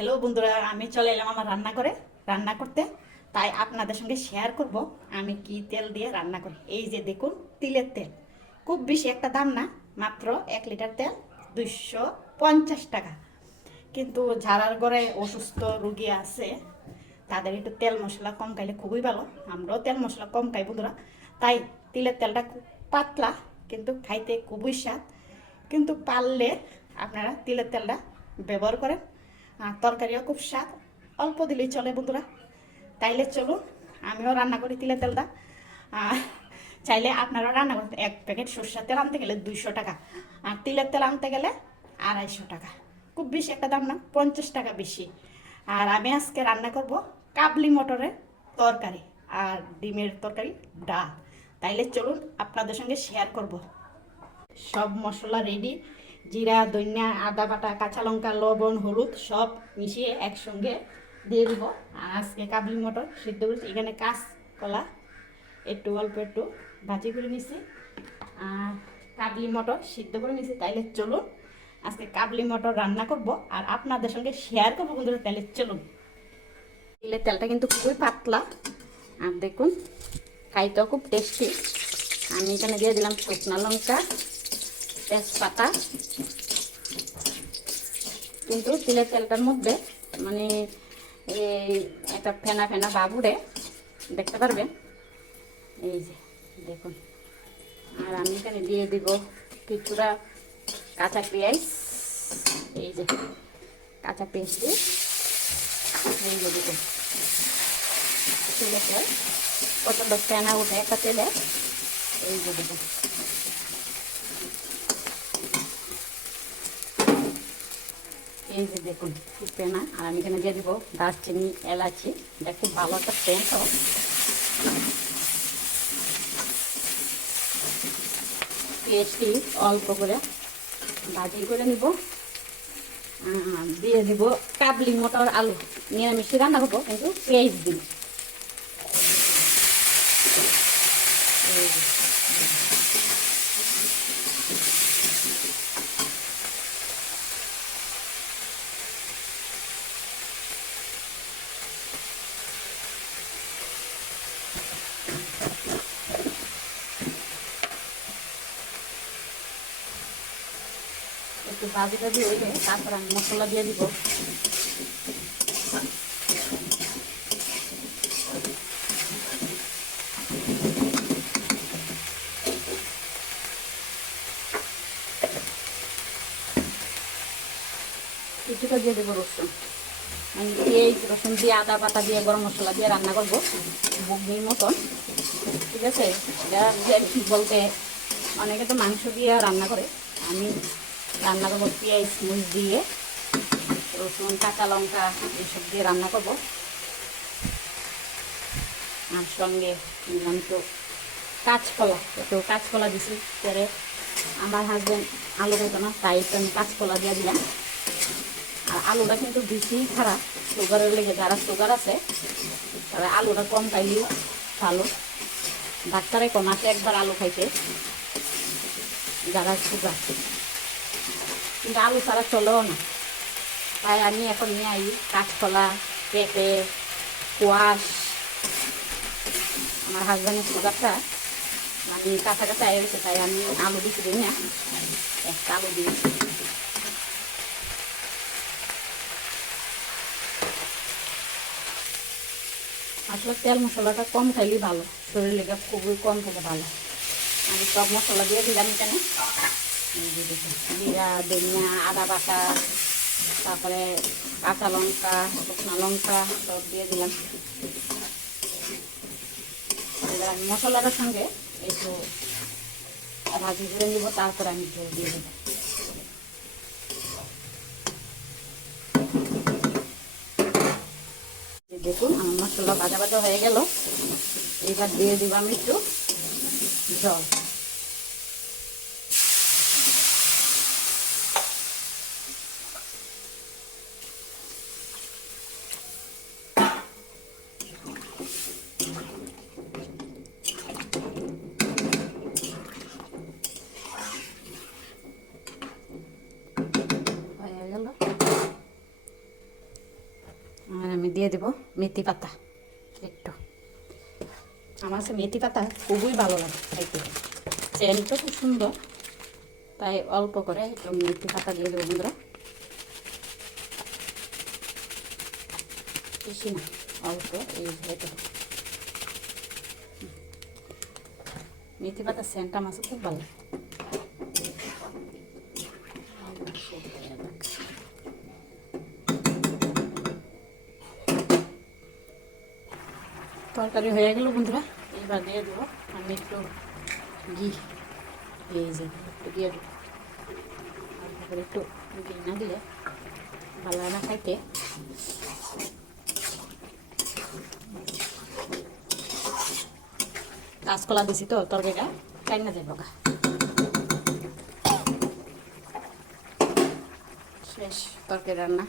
Hello বন্ধুরা, আমি চলে এলাম আমার রান্না করে রান্না করতে। তাই আপনাদের সঙ্গে শেয়ার করব আমি কি তেল দিয়ে রান্না করি। এই যে দেখুন, তিলের তেল। খুব বেশি একটা দাম না, মাত্র এক লিটার তেল দুইশো পঞ্চাশ টাকা। কিন্তু যারার ঘরে অসুস্থ রুগী আছে, তাদের একটু তেল মশলা কম খাইলে খুবই ভালো। আমরাও তেল মশলা কম খাই বন্ধুরা। তাই তিলের তেলটা খুব পাতলা, কিন্তু খাইতে খুবই স্বাদ। কিন্তু পারলে আপনারা তিলের তেলটা ব্যবহার করেন। তরকারিও খুব স্বাদ। অল্প দিলেই চলে বন্ধুরা। তাইলে চলুন, আমিও রান্না করি তিলের তেলটা। আর চাইলে আপনারাও রান্না করতে এক প্যাকেট সর্ষের তেল আনতে গেলে দুইশো টাকা। আর তিলের তেল আনতে গেলে আড়াইশো টাকা। খুব বেশি একটা দাম না, পঞ্চাশ টাকা বেশি। আর আমি আজকে রান্না করব কাবলি মটরের তরকারি আর ডিমের তরকারি ডাল। তাইলে চলুন আপনাদের সঙ্গে শেয়ার করব। সব মশলা রেডি জিরা দইনা আদা বাটা, কাঁচা লঙ্কা, লবণ, হলুদ সব মিশিয়ে একসঙ্গে দিয়ে দিব। আর আজকে কাবলি মটর সিদ্ধ করেছি। এখানে কাঁচ কলা একটু, অল্প একটু ভাজি করে নিছি। আর কাবলি মটর সিদ্ধ করে নিছি। তাইলে চলুন আজকে কাবলি মটর রান্না করব আর আপনাদের সঙ্গে শেয়ার করব বন্ধুরা। তাইলে চলুন। তেলের তেলটা কিন্তু খুবই পাতলা। আর দেখুন, খাইতেও খুব টেস্টি আমি এখানে দিয়ে দিলাম শুকনো লঙ্কা। তেজপাতা। কিন্তু তিলের তেলটার মধ্যে মানে এই একটা ফেনা ফেনা বাবুরে, দেখতে পারবেন? এই যে, দেখুন। আর আমি এখানে দিয়ে দিব কিছুটা কাঁচা পেঁয়াজ। এই যে, কাঁচা পেঁয়াজ দিয়ে এই যে দেখুন তেলে তেল। প্রচণ্ড ফেনা উঠে একটা তেলে। এই যে, দেখুন। এই যে দেখুন ফুটবে না আর আমি এখানে দিয়ে দেবো দারচিনি, এলাচি। এটা খুব ভালো একটা সেন্ট পেঁয়াজটি অল্প করে ভাজি করে নিব। দিয়ে দিব কাবলি মটর আলু। নিরামিষ রান্না করব, কিন্তু পেঁয়াজ দিন একটু ভাজি টাজি হইলে তারপর আমি মশলা দিয়ে দিব। কিছুটা দিয়ে দেবো রসুন। আমি পেঁয়াজ রসুন দিয়ে আদা পাতা দিয়ে গরম মশলা দিয়ে রান্না করব বুগনির মতন। ঠিক আছে? বলতে অনেকে তো মাংস দিয়ে রান্না করে। আমি রান্না করব পেঁয়াজ মুচ দিয়ে, রসুন, কাঁচা লঙ্কা এইসব দিয়ে রান্না করব। আর সঙ্গে দিলাম তো কাঁচকলা। একটু কাঁচকলা দিছি, পরে আমার হাজব্যান্ড আলু খেতো না, তাই একটু আমি কাঁচকলা দিয়ে দিলাম। আর আলুটা কিন্তু বেশি খারাপ সুগারের লেগে যারা সুগার আছে, তারা আলুটা কম খাইলেও ভালো। ডাক্তারে কমাতে একবার আলু খাইতে। যারা সুগার আলু ছাড়া চলেও না। তাই আমি এখন নিয়ে আই কাঁচকলা পেঁপে কোয়াশ। আমার হাজব্যান্ডের সুগারটা মানে কাছাকাছি আয় গেছে তাই আমি আলু বেশি দিই না। একটা আলু দিই। আসলে তেল মশলাটা কম খাইলেই ভালো শরীর লেগে খুবই কম খেলে ভালো। আমি সব মশলা দিয়ে দিলাম দেখুন, জিরা ধনিয়া আদা বাটা, তারপরে কাঁচা লঙ্কা, শুকনো লঙ্কা, সব দিয়ে দিলাম। এবার আমি মশলাটার সঙ্গে একটু ভাজি করে নিব, তারপর আমি জল দিয়ে দেবো। দেখুন, আমার মশলা ভাজা ভাজা হয়ে গেল। এবার দিয়ে দিব আমি একটু জল হয়ে গেল আর আমি দিয়ে দেব মেথি পাতা, একটু। আমার কাছে মেথি পাতা খুবই ভালো লাগে খাইতে। চেনটা খুব সুন্দর, তাই অল্প করে একটু মেথি পাতা দিয়ে দেবো বন্ধুরা। বেশি না, অল্প, এই মেথি পাতা সেন্টটা কাছে খুব ভালো তরকারি হয়ে গেল বন্ধুরা। এবার দিয়ে দেবো আমি একটু ঘি। এই যে, একটু দিয়ে দেবো। করে একটু ঘি না দিলে ভালো না খাইতে কাঁচকলা দিছি তো তরকারিটা চাই না যাব গা। শেষ তরকারি রান্না।